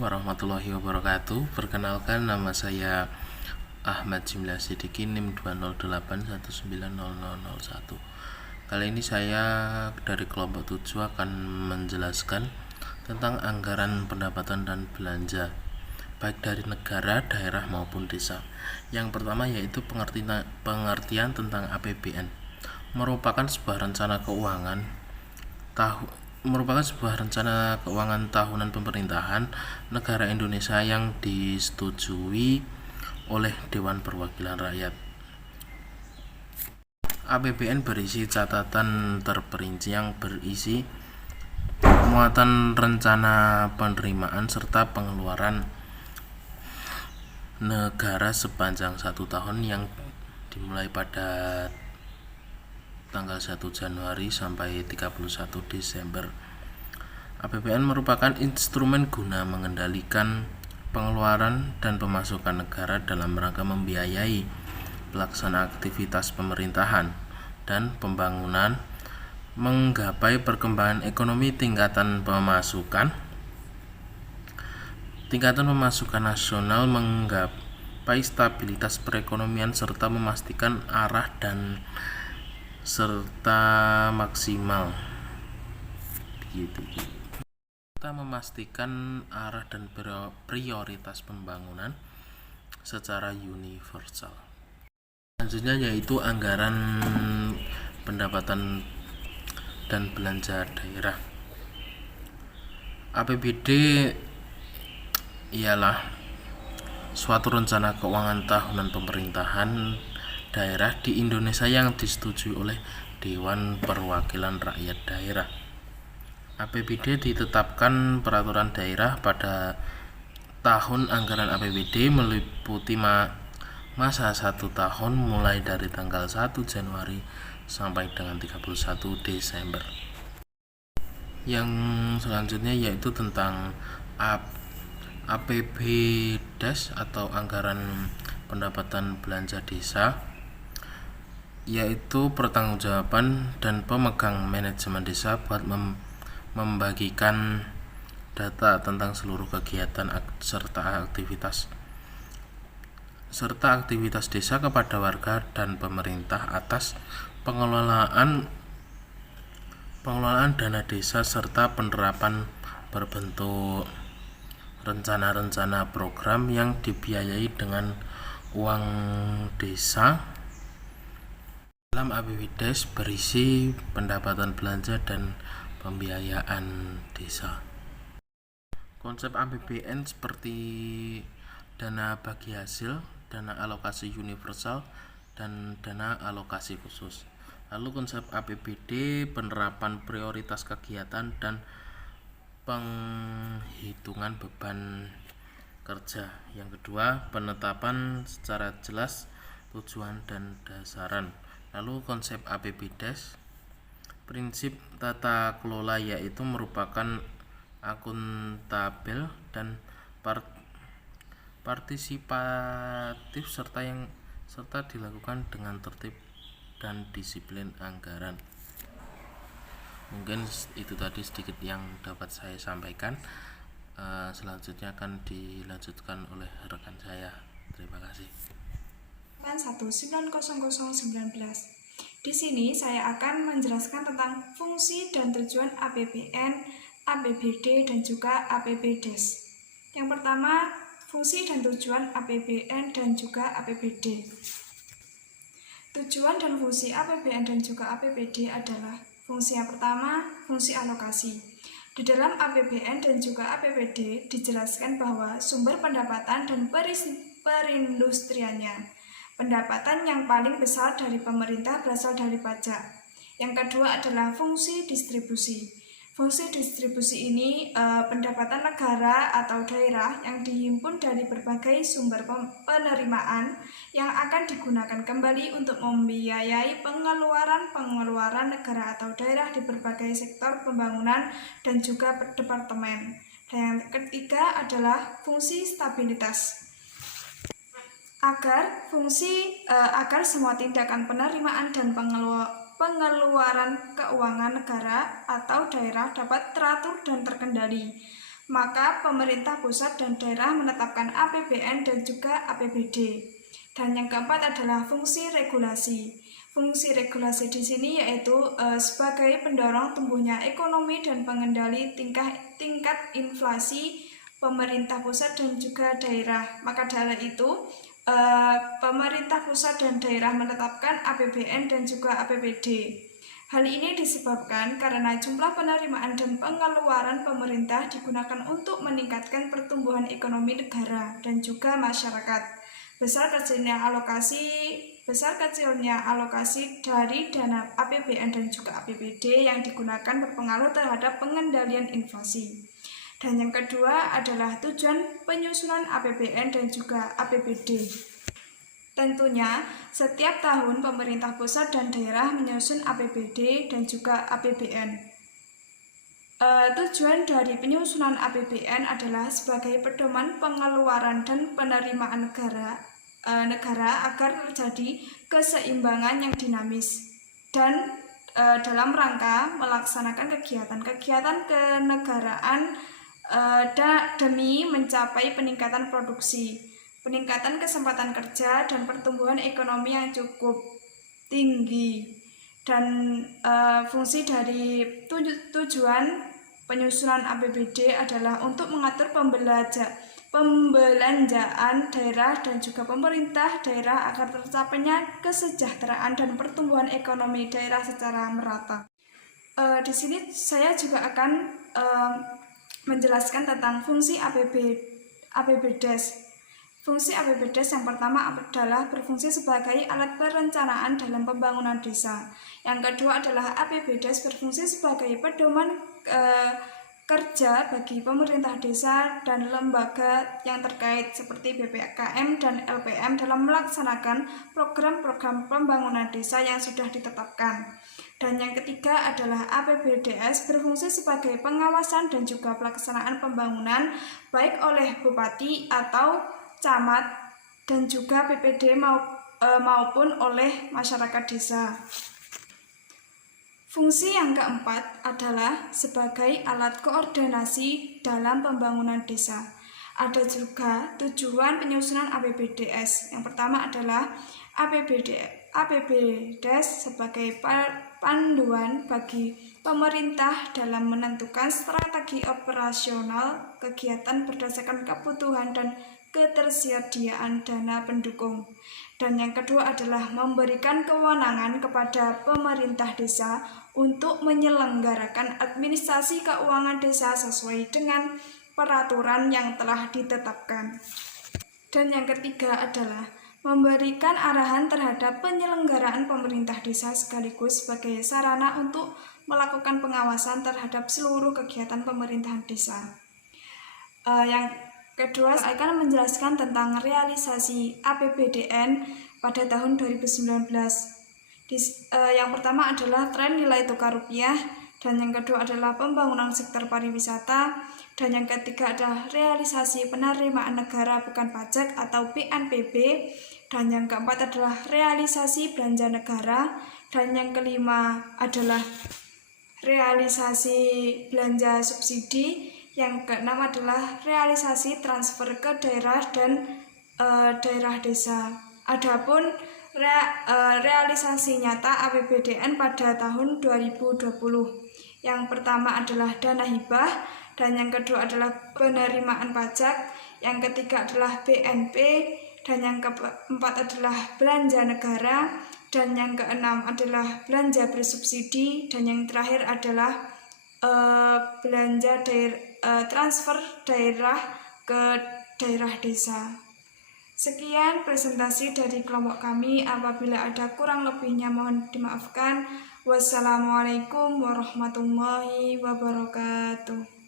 warahmatullahi wabarakatuh. Perkenalkan, nama saya Ahmad Jimla Sidiki, NIM 208190001. Kali ini saya dari kelompok 7 akan menjelaskan tentang anggaran pendapatan dan belanja baik dari negara, daerah maupun desa. Yang pertama yaitu pengertian tentang APBN. Merupakan sebuah rencana keuangan tahunan pemerintahan negara Indonesia yang disetujui oleh Dewan Perwakilan Rakyat. APBN berisi catatan terperinci yang berisi muatan rencana penerimaan serta pengeluaran negara sepanjang 1 tahun yang dimulai pada tanggal 1 Januari sampai 31 Desember. APBN merupakan instrumen guna mengendalikan pengeluaran dan pemasukan negara dalam rangka membiayai pelaksanaan aktivitas pemerintahan dan pembangunan, menggapai perkembangan ekonomi tingkatan pemasukan nasional, menggapai stabilitas perekonomian serta memastikan arah dan serta maksimal kita memastikan arah dan prioritas pembangunan secara universal. Selanjutnya yaitu anggaran pendapatan dan belanja daerah. APBD ialah suatu rencana keuangan tahunan pemerintahan daerah di Indonesia yang disetujui oleh Dewan Perwakilan Rakyat Daerah. APBD ditetapkan peraturan daerah pada tahun anggaran. APBD meliputi masa 1 tahun mulai dari tanggal 1 Januari sampai dengan 31 Desember. Yang selanjutnya yaitu tentang APBDes atau anggaran pendapatan belanja desa, yaitu pertanggungjawaban dan pemegang manajemen desa buat membagikan data tentang seluruh kegiatan serta aktivitas desa kepada warga dan pemerintah atas pengelolaan dana desa serta penerapan berbentuk rencana-rencana program yang dibiayai dengan uang desa. Dalam APBDes berisi pendapatan belanja dan pembiayaan desa. Konsep APBN seperti dana bagi hasil, dana alokasi universal, dan dana alokasi khusus. Lalu konsep APBD, penerapan prioritas kegiatan dan penghitungan beban kerja. Yang kedua, penetapan secara jelas tujuan dan dasaran. Lalu konsep APBDes, prinsip tata kelola, yaitu merupakan akuntabel dan partisipatif serta dilakukan dengan tertib dan disiplin anggaran. Mungkin itu tadi sedikit yang dapat saya sampaikan. Selanjutnya akan dilanjutkan oleh rekan saya. Terima kasih. 190019. Di sini saya akan menjelaskan tentang fungsi dan tujuan APBN, APBD, dan juga APBDes. Yang pertama, fungsi dan tujuan APBN dan juga APBD. Tujuan dan fungsi APBN dan juga APBD adalah: fungsi yang pertama, fungsi alokasi. Di dalam APBN dan juga APBD dijelaskan bahwa sumber pendapatan dan perindustriannya. Pendapatan yang paling besar dari pemerintah berasal dari pajak. Yang kedua adalah fungsi distribusi. Fungsi distribusi ini pendapatan negara atau daerah yang dihimpun dari berbagai sumber penerimaan yang akan digunakan kembali untuk membiayai pengeluaran negara atau daerah di berbagai sektor pembangunan dan juga departemen. Dan yang ketiga adalah fungsi stabilitas. Agar semua tindakan penerimaan dan pengeluaran keuangan negara atau daerah dapat teratur dan terkendali, maka pemerintah pusat dan daerah menetapkan APBN dan juga APBD. Dan yang keempat adalah fungsi regulasi. Fungsi regulasi di sini yaitu sebagai pendorong tumbuhnya ekonomi dan pengendali tingkat inflasi pemerintah pusat dan juga daerah. Maka dari itu pemerintah pusat dan daerah menetapkan APBN dan juga APBD. Hal ini disebabkan karena jumlah penerimaan dan pengeluaran pemerintah digunakan untuk meningkatkan pertumbuhan ekonomi negara dan juga masyarakat. Besar kecilnya alokasi dari dana APBN dan juga APBD yang digunakan berpengaruh terhadap pengendalian inflasi. Dan yang kedua adalah tujuan penyusunan APBN dan juga APBD. Tentunya, setiap tahun pemerintah pusat dan daerah menyusun APBD dan juga APBN. Tujuan dari penyusunan APBN adalah sebagai pedoman pengeluaran dan penerimaan negara agar terjadi keseimbangan yang dinamis dan dalam rangka melaksanakan kegiatan kenegaraan demi mencapai peningkatan produksi, peningkatan kesempatan kerja, dan pertumbuhan ekonomi yang cukup tinggi. Dan fungsi dari tujuan penyusunan APBD adalah untuk mengatur pembelanjaan daerah dan juga pemerintah daerah agar tercapainya kesejahteraan dan pertumbuhan ekonomi daerah secara merata. Di sini saya juga akan menjelaskan tentang fungsi APBDes. Fungsi APBDes yang pertama adalah berfungsi sebagai alat perencanaan dalam pembangunan desa. Yang kedua adalah APBDes berfungsi sebagai pedoman kerja bagi pemerintah desa dan lembaga yang terkait seperti BPKM dan LPM dalam melaksanakan program-program pembangunan desa yang sudah ditetapkan. Dan yang ketiga adalah APBDes berfungsi sebagai pengawasan dan juga pelaksanaan pembangunan baik oleh bupati atau camat dan juga PPD maupun oleh masyarakat desa. Fungsi yang keempat adalah sebagai alat koordinasi dalam pembangunan desa. Ada juga tujuan penyusunan APBDes. Yang pertama adalah APBDes sebagai panduan bagi pemerintah dalam menentukan strategi operasional kegiatan berdasarkan kebutuhan dan ketersediaan dana pendukung. Dan yang kedua adalah memberikan kewenangan kepada pemerintah desa untuk menyelenggarakan administrasi keuangan desa sesuai dengan peraturan yang telah ditetapkan. Dan yang ketiga adalah memberikan arahan terhadap penyelenggaraan pemerintah desa sekaligus sebagai sarana untuk melakukan pengawasan terhadap seluruh kegiatan pemerintahan desa. Yang kedua, saya akan menjelaskan tentang realisasi APBDN pada tahun 2019. Yang pertama adalah tren nilai tukar rupiah, dan yang kedua adalah pembangunan sektor pariwisata, dan yang ketiga adalah realisasi penerimaan negara bukan pajak atau PNBP, dan yang keempat adalah realisasi belanja negara, dan yang kelima adalah realisasi belanja subsidi. Yang keenam adalah realisasi transfer ke daerah dan daerah desa. Adapun realisasi nyata APBDN pada tahun 2020. Yang pertama adalah dana hibah, dan yang kedua adalah penerimaan pajak, yang ketiga adalah BNP, dan yang keempat adalah belanja negara, dan yang keenam adalah belanja bersubsidi, dan yang terakhir adalah belanja transfer daerah ke daerah desa. Sekian presentasi dari kelompok kami. Apabila ada kurang lebihnya mohon dimaafkan. Wassalamualaikum warahmatullahi wabarakatuh.